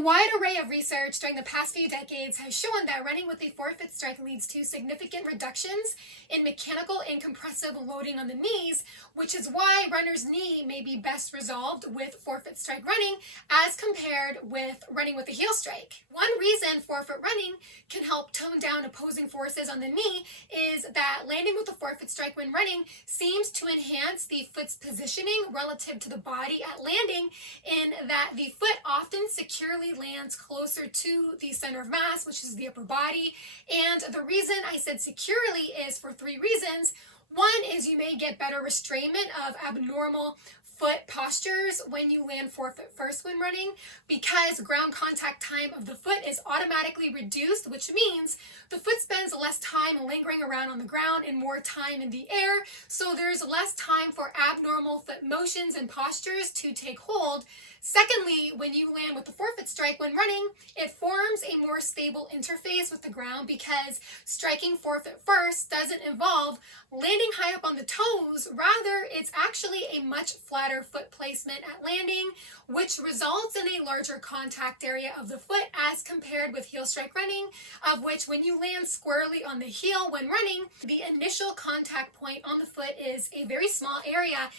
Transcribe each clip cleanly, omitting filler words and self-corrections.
A wide array of research during the past few decades has shown that running with a forefoot strike leads to significant reductions in mechanical and compressive loading on the knees, which is why runner's knee may be best resolved with forefoot strike running as compared with running with a heel strike. One reason forefoot running can help tone down opposing forces on the knee is that landing with a forefoot strike when running seems to enhance the foot's positioning relative to the body at landing, in that the foot often securely lands closer to the center of mass, which is the upper body. And the reason I said securely is for three reasons. One is you may get better restrainment of abnormal foot postures when you land forefoot first when running, because ground contact time of the foot is automatically reduced, which means the foot spends less time lingering around on the ground and more time in the air, so there's less time for abnormal foot motions and postures to take hold. Secondly, when you land with the forefoot strike when running, it forms a more stable interface with the ground because striking forefoot first doesn't involve landing high up on the toes. Rather, it's actually a much flatter foot placement at landing, which results in a larger contact area of the foot as compared with heel strike running, of which when you land squarely on the heel when running, the initial contact point on the foot is a very small area,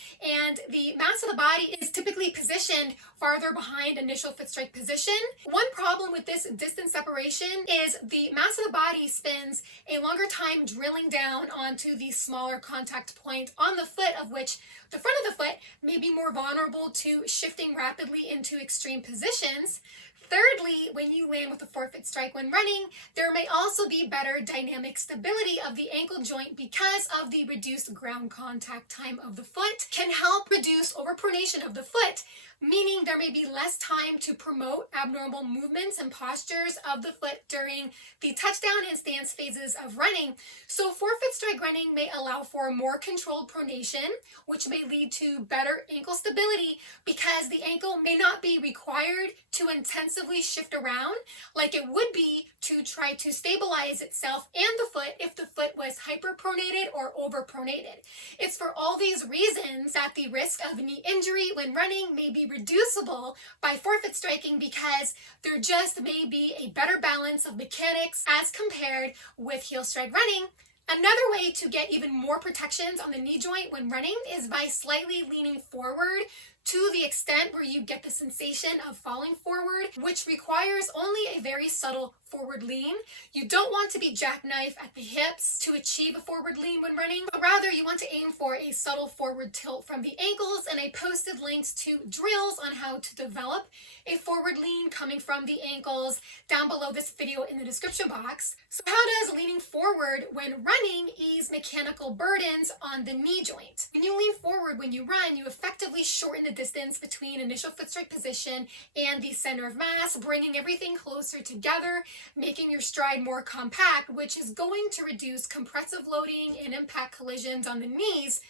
and the mass of the body is typically positioned farther behind initial foot strike position. One problem with this distance separation is the mass of the body spends a longer time drilling down onto the smaller contact point on the foot, of which the front of the foot may be more vulnerable to shifting rapidly into extreme positions. Thirdly, when you land with a forefoot strike when running, there may also be better dynamic stability of the ankle joint because of the reduced ground contact time of the foot can help reduce overpronation of the foot, meaning there may be less time to promote abnormal movements and postures of the foot during the touchdown and stance phases of running. So forefoot strike running may allow for more controlled pronation, which may lead to better ankle stability because the ankle may not be required to intensively shift around like it would be to try to stabilize itself and the foot if the foot was hyperpronated or overpronated. It's for all these reasons that the risk of knee injury when running may be reducible by forefoot striking, because there just may be a better balance of mechanics as compared with heel strike running. Another way to get even more protections on the knee joint when running is by slightly leaning forward to the extent where you get the sensation of falling forward, which requires only a very subtle forward lean. You don't want to be jackknife at the hips to achieve a forward lean when running, but rather you want to aim for a subtle forward tilt from the ankles, and I posted links to drills on how to develop a forward lean coming from the ankles down below this video in the description box. So how does leaning forward when running ease mechanical burdens on the knee joint? When you lean forward when you run, you effectively shorten the distance between initial foot strike position and the center of mass, bringing everything closer together, making your stride more compact, which is going to reduce compressive loading and impact collisions on the knees.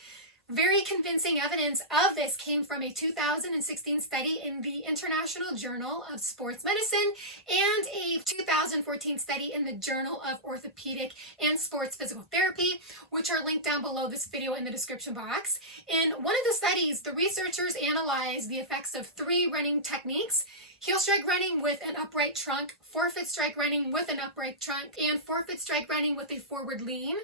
Very convincing evidence of this came from a 2016 study in the International Journal of Sports Medicine and a 2014 study in the Journal of Orthopedic and Sports Physical Therapy, which are linked down below this video in the description box. In one of the studies, the researchers analyzed the effects of three running techniques: heel strike running with an upright trunk, forefoot strike running with an upright trunk, and forefoot strike running with a forward lean.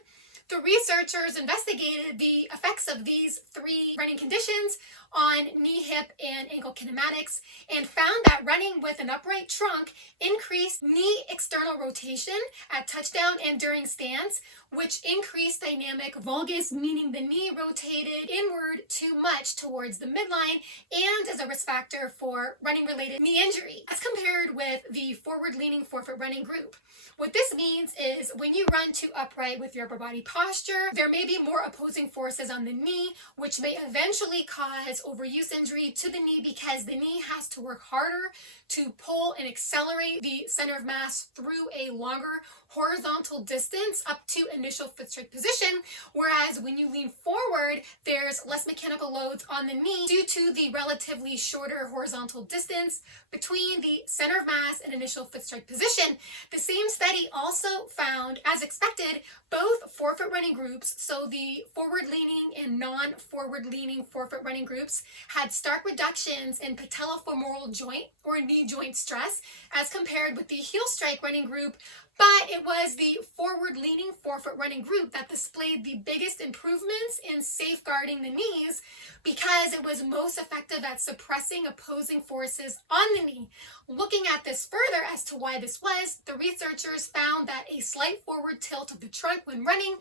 The researchers investigated the effects of these three running conditions on knee, hip, and ankle kinematics, and found that running with an upright trunk increased knee external rotation at touchdown and during stance, which increased dynamic valgus, meaning the knee rotated inward too much towards the midline and is a risk factor for running-related knee injury, as compared with the forward-leaning forefoot running group. What this means is when you run too upright with your upper body posture, there may be more opposing forces on the knee, which may eventually cause overuse injury to the knee because the knee has to work harder to pull and accelerate the center of mass through a longer horizontal distance up to initial foot strike position, whereas when you lean forward, there's less mechanical loads on the knee due to the relatively shorter horizontal distance between the center of mass and initial foot strike position. The same study also found, as expected, both forefoot running groups, so the forward-leaning and non-forward-leaning forefoot running groups, had stark reductions in patellofemoral joint or knee knee joint stress as compared with the heel strike running group, but it was the forward leaning forefoot running group that displayed the biggest improvements in safeguarding the knees because it was most effective at suppressing opposing forces on the knee. Looking at this further as to why this was, the researchers found that a slight forward tilt of the trunk when running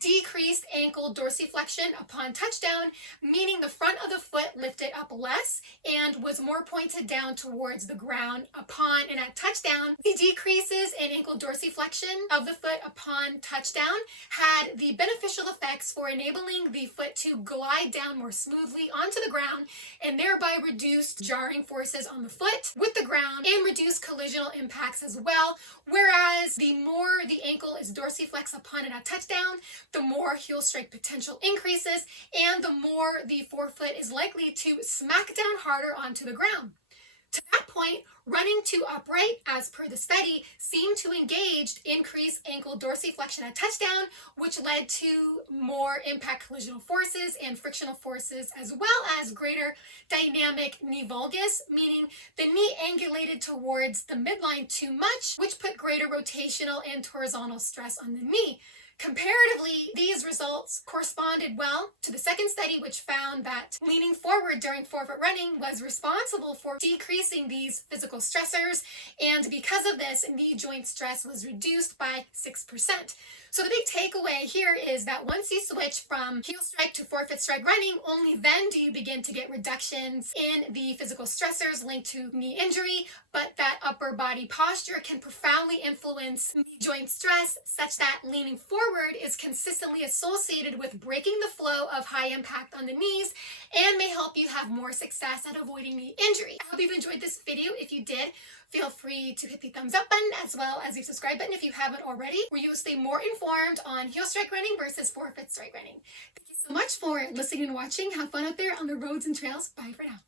decreased ankle dorsiflexion upon touchdown, meaning the front of the foot lifted up less and was more pointed down towards the ground upon and at touchdown. The decreases in ankle dorsiflexion of the foot upon touchdown had the beneficial effects for enabling the foot to glide down more smoothly onto the ground and thereby reduce jarring forces on the foot with the ground and reduce collisional impacts as well. Whereas the more the ankle is dorsiflexed upon and at touchdown, the more heel strike potential increases and the more the forefoot is likely to smack down harder onto the ground. To that point, running to upright, as per the study, seemed to engage increased ankle dorsiflexion at touchdown, which led to more impact collisional forces and frictional forces, as well as greater dynamic knee valgus, meaning the knee angulated towards the midline too much, which put greater rotational and horizontal stress on the knee. Comparatively, these results corresponded well to the second study, which found that leaning forward during forefoot running was responsible for decreasing these physical stressors, and because of this, knee joint stress was reduced by 6%. So the big takeaway here is that once you switch from heel strike to forefoot strike running, only then do you begin to get reductions in the physical stressors linked to knee injury, but that upper body posture can profoundly influence knee joint stress such that leaning forward is consistently associated with breaking the flow of high impact on the knees and may help you have more success at avoiding knee injury. I hope you've enjoyed this video. If you did, feel free to hit the thumbs up button as well as the subscribe button if you haven't already, where you will stay more informed on heel strike running versus forefoot strike running. Thank you so much for listening and watching. Have fun out there on the roads and trails. Bye for now.